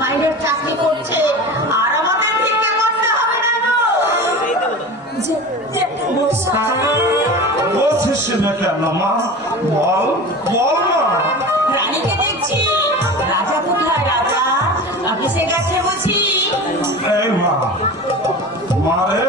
মাইনের চাকরি করছে, আর আমাদের ভিক্ষা করতে হবে না গো। বলছিস না কেন মা? বল বল মা। রানীকে দেখছি। রাজা কোথায়? রাজা অফিসে গেছে বুঝি? এই মা, মারে